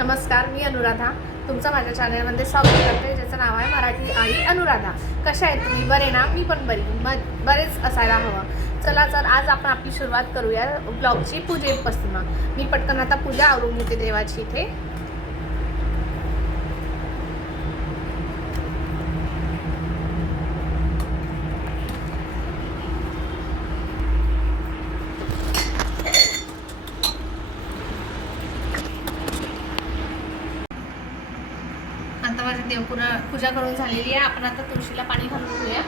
नमस्कार, मी अनुराधा. तुमचं माझ्या चॅनलमध्ये स्वागत करते, ज्याचं नाव आहे मराठी आई अनुराधा. कशा आहेत तुम्ही? बरे ना? मी पण बरी. बरेच असायला हवं. चला तर आज आपण आपली सुरुवात करूया ब्लॉगची पूजेपासून. मी पटकन आता पूजा आवरून घेते देवाची इथे. आता माझी पूजा करून झालेली आहे. आपण आता तुळशीला पाणी घालून घेऊया.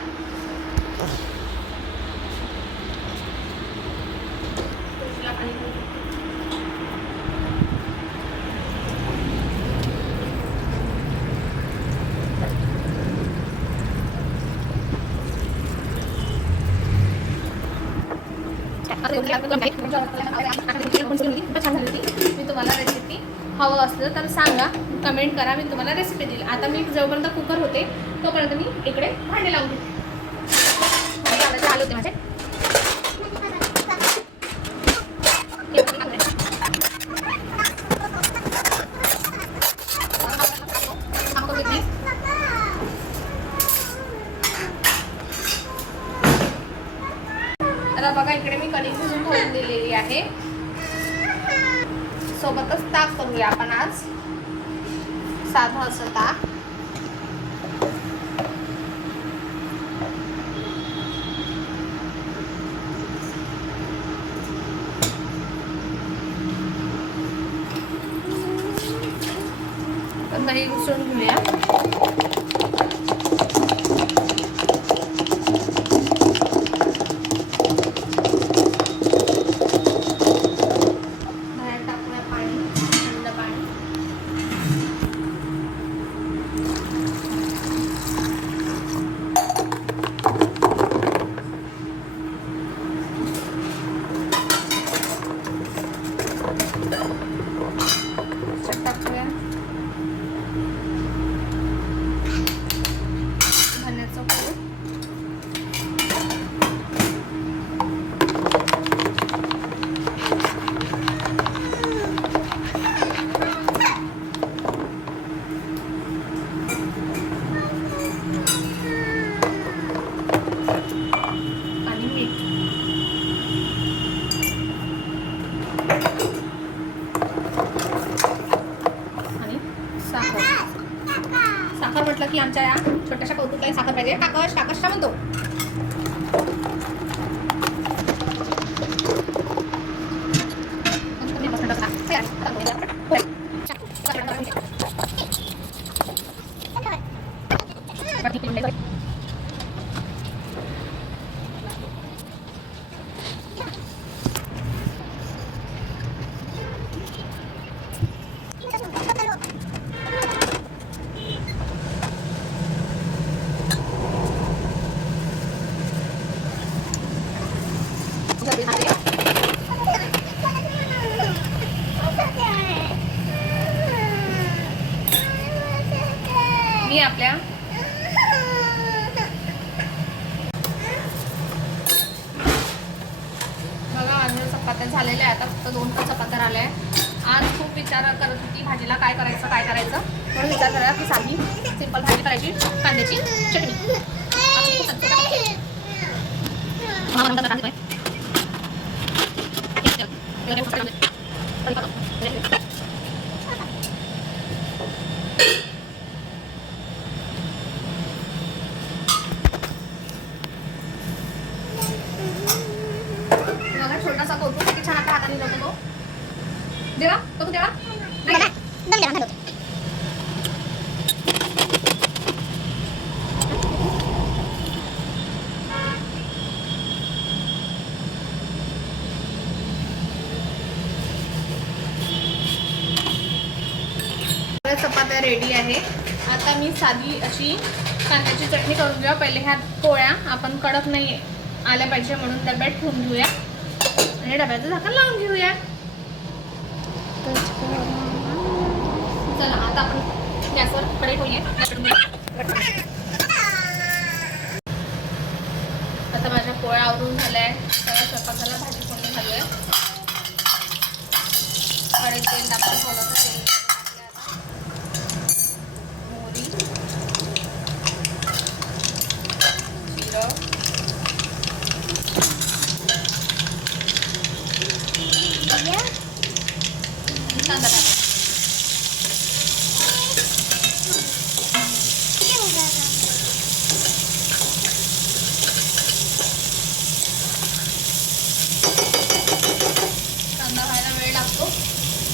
तुळशीला पाणी घालून मी तुम्हाला रेसिपी हवं असलं तर सांगा, कमेंट करा, मी तुम्हाला रेसिपी दिली. आता मी जोपर्यंत कुकर होते तोपर्यंत मी इकडे भांडे लावून घेते. आले होते माझे. आता बघा, इकडे मी कणिक भिजून ठेवून दिलेली आहे. सोबतच ताक करूया आपण आज. साधं असं ताक. दही घुसळून घेऊया. साखर म्हटलं की आमच्या या छोट्याशा कौतुकाला साखर पाहिजे. काकश काकशा म्हणतो. मी आपल्या बघा, माझ्या चपात्या झालेल्या आहे. आता फक्त 2 चपात्या राहिल्या. आज खूप विचार करत होती भाजीला काय करायचं म्हणून विचार करायला की साधी सिंपल भाजी करायची, कांद्याची चटणी. छोटासा कौतुक किती छान आता हाताने जातो तो. देवा तो देवा चपात्या रेडी आहे. आता मी साधी अशी कांद्याची चटणी करून घेऊया. पहिले ह्या पोळ्या आपण कडक नाही आल्या पाहिजे म्हणून डब्यात ठेवून घेऊया आणि डब्याचं झाकण लावून घेऊया. चला आता आपण गॅसवर कढई ठेवूया. आता माझ्या पोळ्या आवरून झाल्या आहे. सगळा स्वयंपाक झाला. भाजी फोडणी झाली आहे. कढईत तेल टाकून थोडंसं तेल कांदा टाका. कांदा व्हायला वेळ लागतो,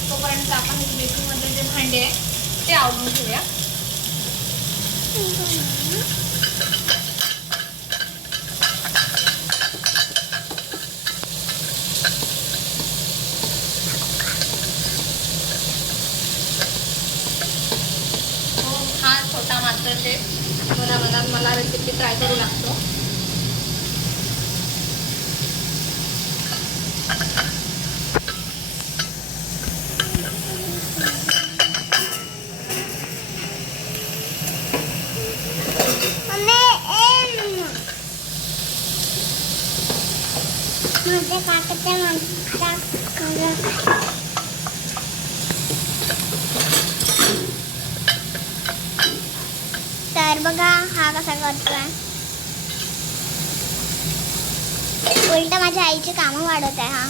तोपर्यंत आपण बेकिंगमधले जे भांडे आहे ते आवरून घेऊया. हा छोटा मास्टर शेफ मला रेसिपी ट्राय करू लागतो. तर बघा हा कसा करतोय. उलट माझ्या आईची कामं वाढवत आहे हा.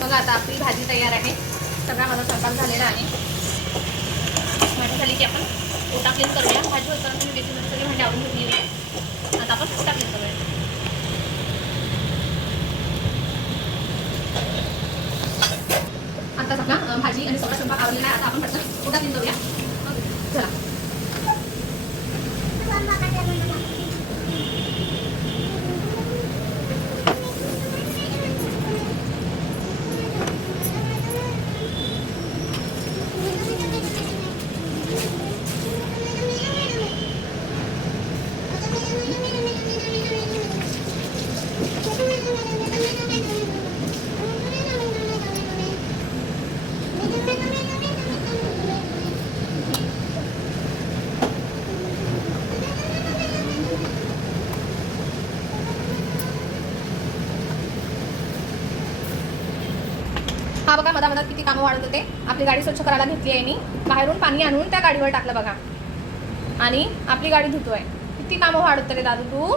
बघा आता आपली भाजी तयार आहे. सगळा माझा स्वयंपाक झालेला आहे. भाजी झाली की आपण ओटा क्लीन करूया. भाजी होताना तुम्ही बेसिनमध्ये सगळी भांडी आवरून घेतली आहे. आता आपण ओटा क्लीन करूया. आता सगळा भाजी आणि सगळा स्वयंपाक आवडलेला आहे. आता आपण फक्त ओटा क्लीन करूया. चला. हा बघा मधात किती कामं वाढत होते. आपली गाडी स्वच्छ करायला घेतली आहे मी. बाहेरून पाणी आणून त्या गाडीवर टाकलं बघा. आणि आपली गाडी धुतोय. किती कामं वाढत रे दादू तू.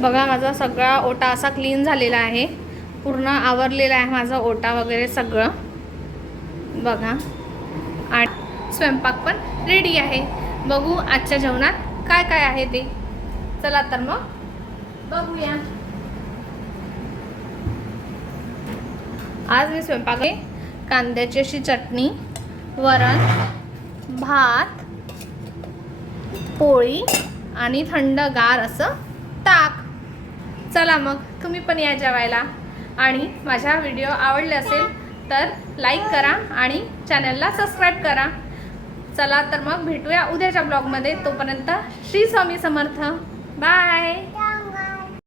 बघा माझा सगळा ओटा असा क्लीन झालेला आहे. पूर्ण आवरलेला आहे माझा ओटा वगैरे सगळं बघा. आणि स्वयंपाक पण रेडी आहे. बघू आजच्या जेवणात काय काय आहे ते. चला तर मग बघूया. आज मी स्वयंपाक आहे कांद्याची अशी चटणी, वरण, भात, पोळी आणि थंडगार असं ताक. चला मग तुम्ही पण या जेवायला. आणि माझा व्हिडिओ आवडले असेल तर लाईक करा आणि चॅनलला सबस्क्राईब करा. चला तर मग भेटूया उद्याच्या ब्लॉगमध्ये. तोपर्यंत श्री स्वामी समर्थ. बाय.